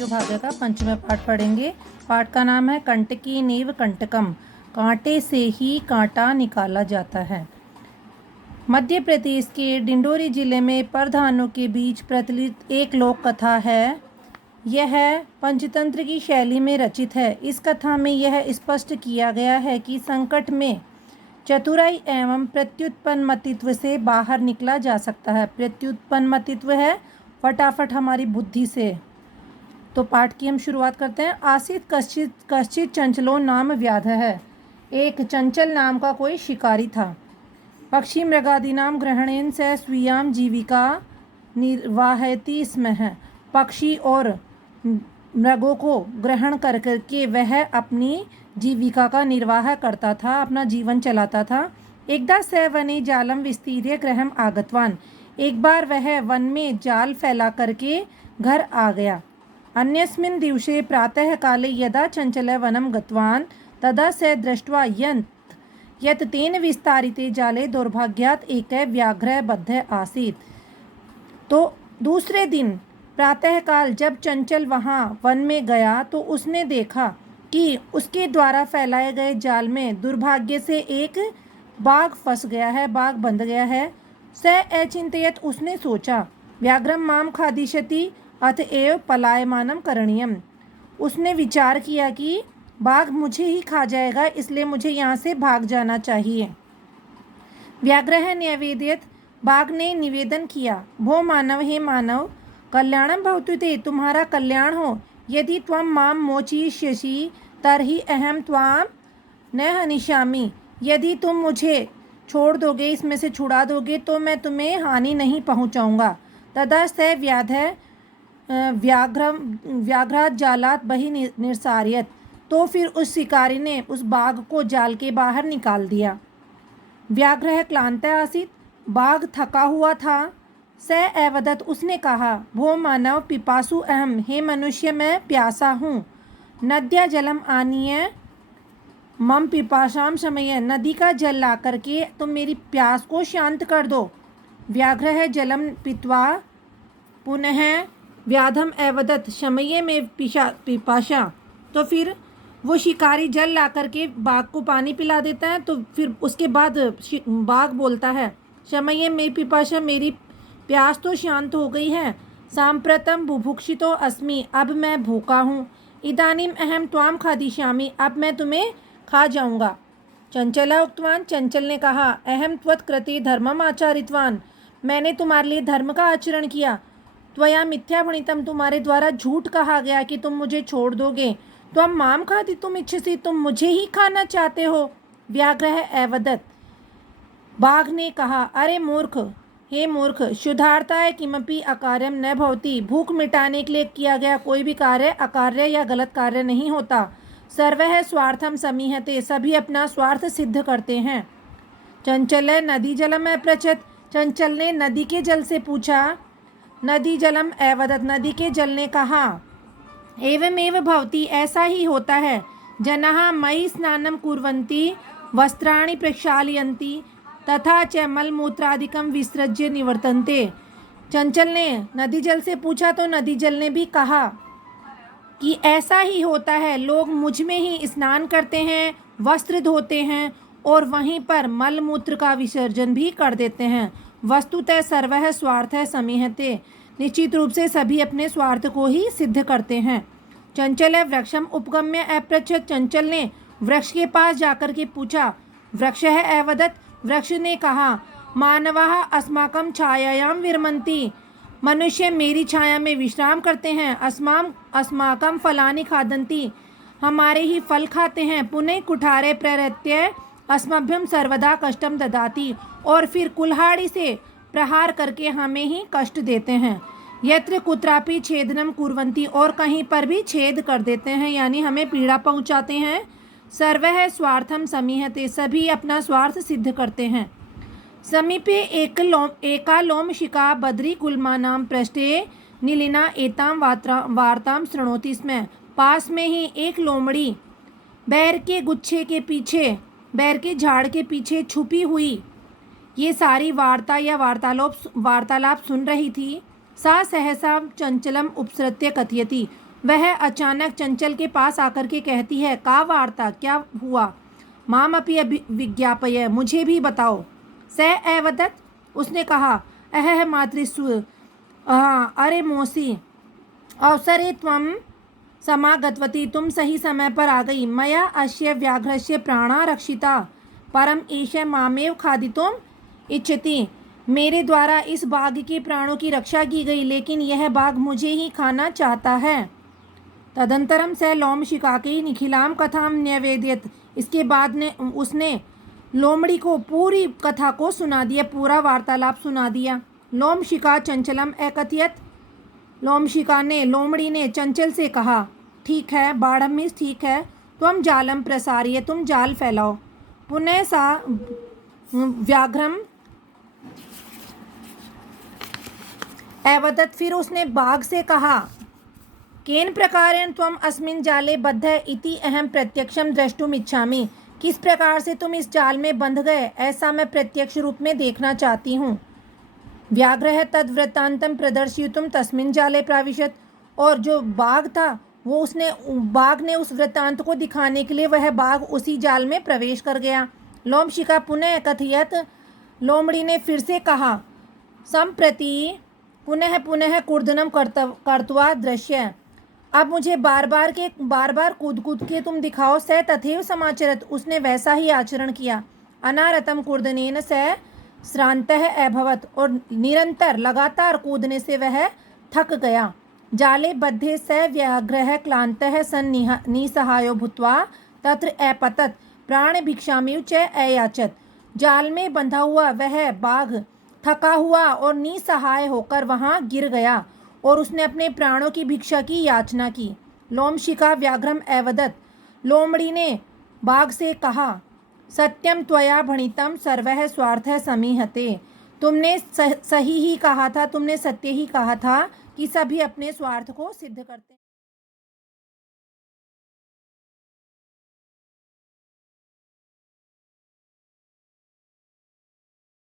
द्वितीय भाग का पंचम पाठ पढ़ेंगे। पाठ का नाम है कंटकी नीव कंटकम। कांटे से ही कांटा निकाला जाता है। मध्य प्रदेश के डिंडोरी जिले में प्रधानों के बीच प्रचलित एक लोक कथा है। यह पंचतंत्र की शैली में रचित है। इस कथा में यह स्पष्ट किया गया है कि संकट में चतुराई एवं प्रत्युत्पन्नमतित्व से बाहर निकला जा सकता है। प्रत्युत्पन्नमतित्व है फटाफट हमारी बुद्धि से। तो पाठ की हम शुरुआत करते हैं। आसीत कश्चित कश्चित चंचलो नाम व्याध है। एक चंचल नाम का कोई शिकारी था। पक्षी मृगादीनाम ग्रहणेन से स्वीयाम जीविका निर्वाहयति स्म है। पक्षी और मृगों को ग्रहण कर करके वह अपनी जीविका का निर्वाह करता था, अपना जीवन चलाता था। एकदा स वने जालम विस्तीर्य गृहम आगतवान। एक बार वह वन में जाल फैला करके घर आ गया। अन्यस्मिन् दिवसे प्रातः काले यदा चंचल वनम गतवान तदा स दृष्ट्वा यत् तेन विस्तारिते जाले दुर्भाग्यात् एक व्याघ्र बद्ध आसीत्। तो दूसरे दिन प्रातःकाल जब चंचल वहाँ वन में गया तो उसने देखा कि उसके द्वारा फैलाए गए जाल में दुर्भाग्य से एक बाघ फंस गया है, बाघ बंध गया है। स अचिंतयत्, उसने सोचा, व्याघ्रम माम खादिष्यति अतएव पलायमानम करणीयम। उसने विचार किया कि बाघ मुझे ही खा जाएगा, इसलिए मुझे यहाँ से भाग जाना चाहिए। व्याघ्रः न्यवेदयत्, बाघ ने निवेदन किया, भो मानव, हे मानव, कल्याणम भवतु ते, तुम्हारा कल्याण हो। यदि त्वं मां मोचयिष्यसि तर्हि अहम त्वां न हनिष्यामि। यदि तुम मुझे छोड़ दोगे, इसमें से छुड़ा दोगे तो मैं तुम्हें हानि नहीं पहुँचाऊँगा। तदा स व्याधः व्याघ्रात् जालात् बहि निस्सारयत्। तो फिर उस शिकारी ने उस बाघ को जाल के बाहर निकाल दिया। व्याघ्रः क्लान्तः आसीत्, बाघ थका हुआ था। स अवदत्, उसने कहा, भो मानव पिपासु अहम, हे मनुष्य मैं प्यासा हूँ। नद्या जलम आनीय मम पिपासाम शमय, नदी का जल ला करके तुम मेरी प्यास को शांत कर दो। व्याघ्रः जलम पीत्वा पुनः व्याधम अवदत् शमय में पिपाशा। तो फिर वो शिकारी जल ला करके बाघ को पानी पिला देता है। तो फिर उसके बाद बाघ बोलता है, शमय में पिपाशा, मेरी प्यास तो शांत हो गई है। सांप्रतम बुभुक्षितो अस्मि, अब मैं भूखा हूँ। इदानीम अहम त्वाम खादिष्यामि, अब मैं तुम्हें खा जाऊँगा। चंचला उक्तवान, चंचल ने कहा, अहम त्वत्कृते धर्मम आचारितवान, मैंने तुम्हारे लिए धर्म का आचरण किया। त्वया मिथ्या भणितम, तुम्हारे द्वारा झूठ कहा गया कि तुम मुझे छोड़ दोगे। त्वं माम खादितुम इच्छसि, तुम मुझे ही खाना चाहते हो। व्याघ्रः अवदत्, बाघ ने कहा, अरे मूर्ख, हे मूर्ख, क्षुधार्ताय किमपि अकार्यम न भवति। भूख मिटाने के लिए किया गया कोई भी कार्य अकार्य या गलत कार्य नहीं होता। सर्वः स्वार्थम समीहते, सभी अपना स्वार्थ सिद्ध करते हैं। चंचल नदी जलम अपृच्छत्, चंचल ने नदी के जल से पूछा। नदी जलम अवदत्, नदी के जल ने कहा, एवमेव भवति, ऐसा ही होता है। जनाः मयि स्नानं कुर्वन्ति, वस्त्राणि प्रक्षालयन्ति, तथा च मलमूत्रादिकम विसृज्य निवर्तन्ते। चंचल ने नदी जल से पूछा तो नदी जल ने भी कहा कि ऐसा ही होता है। लोग मुझ में ही स्नान करते हैं, वस्त्र धोते हैं और वहीं पर मल मूत्र का विसर्जन भी कर देते हैं। वस्तुतः सर्वः स्वार्थः समीहते, निश्चित रूप से सभी अपने स्वार्थ को ही सिद्ध करते हैं। चंचल वृक्षम उपगम्य अपृच्छत्, चंचल ने वृक्ष के पास जाकर के पूछा। वृक्षः अवदत्, वृक्ष ने कहा, मानवाः अस्माकं छायायां विरमन्ति, मनुष्य मेरी छाया में विश्राम करते हैं। अस्माकं फलानि खादन्ति, हमारे ही फल खाते हैं। पुनः कुठारे प्रहृत्य अस्मभ्यं सर्वदा कष्टम ददाति, और फिर कुल्हाड़ी से प्रहार करके हमें ही कष्ट देते हैं। यत्र कुत्रापि छेदनम कुर्वन्ति, और कहीं पर भी छेद कर देते हैं, यानी हमें पीड़ा पहुंचाते हैं। सर्वः स्वार्थम समीहते, सभी अपना स्वार्थ सिद्ध करते हैं। समीपे एका लोमशिका बद्री गुल्मानां पृष्ठे नीलिना एतां वार्तां शृणोति स्म, पास में ही एक लोमड़ी बैर के गुच्छे के पीछे, बैर के झाड़ के पीछे छुपी हुई ये सारी वार्ता या वार्तालाप सुन रही थी। सा सहसा चंचलम उपसृत्य कथयति, वह अचानक चंचल के पास आकर के कहती है, का वार्ता, क्या हुआ? मामपि विज्ञापय, मुझे भी बताओ। स अवदत्, उसने कहा, अह मातृस्व, अरे मौसी, अवसरे त्वं समागतवती, तुम सही समय पर आ गई। मया अस्य व्याघ्रस्य प्राणा रक्षिता, परम एष मामेव खादितुम इच्छति। मेरे द्वारा इस बाघ के प्राणों की रक्षा की गई, लेकिन यह बाघ मुझे ही खाना चाहता है। तदंतरम स लोमशिकाकै निखिलाम कथाम न्यवेदयत। इसके बाद ने उसने लोमड़ी को पूरी कथा को सुना दिया, पूरा वार्तालाप सुना दिया। लोमशिका चंचलम एकथयत, लोमशिका ने, लोमड़ी ने चंचल से कहा, ठीक है बाढ़मिस, ठीक है, तुम जालम प्रसारिय, तुम जाल फैलाओ। पुनः सा व्याघ्रम अवदत्, फिर उसने बाघ से कहा, केन प्रकारेण त्वम अस्मिन् जाले बद्ध इति अहम प्रत्यक्षम द्रष्टुम इच्छामि। किस प्रकार से तुम इस जाल में बंध गए, ऐसा मैं प्रत्यक्ष रूप में देखना चाहती हूँ। व्याघ्रः तद्वृत्तान्तं प्रदर्शयितुं तस्मिन् जाले प्राविशत्, और जो बाघ था वो बाघ ने उस वृत्तांत को दिखाने के लिए वह बाघ उसी जाल में प्रवेश कर गया। लोमशिका पुनः कथयत, लोमड़ी ने फिर से कहा, संप्रति पुनः पुनः कूर्दनम कर्तवा दृश्य, अब मुझे बार बार कूद के तुम दिखाओ। स तथैव समाचरत, उसने वैसा ही आचरण किया। अनारतम कूर्दनेन स श्रान्तः अभवत्, और निरंतर लगातार कूदने से वह थक गया। जाले बद्धे स व्याघ्रः क्लान्तः सन् निसहायो भूत्वा तत्र अपतत्, प्राण भिक्षामिव च अयाचत। जाल में बंधा हुआ वह बाघ थका हुआ और निसहाय होकर वहां गिर गया, और उसने अपने प्राणों की भिक्षा की याचना की। लोमशिका व्याघ्रम अवदत्, लोमड़ी ने बाघ से कहा, सत्यम त्वया भणितम सर्वः स्वार्थः समीहते। तुमने सही ही कहा था, तुमने सत्य ही कहा था कि सभी अपने स्वार्थ को सिद्ध करते हैं।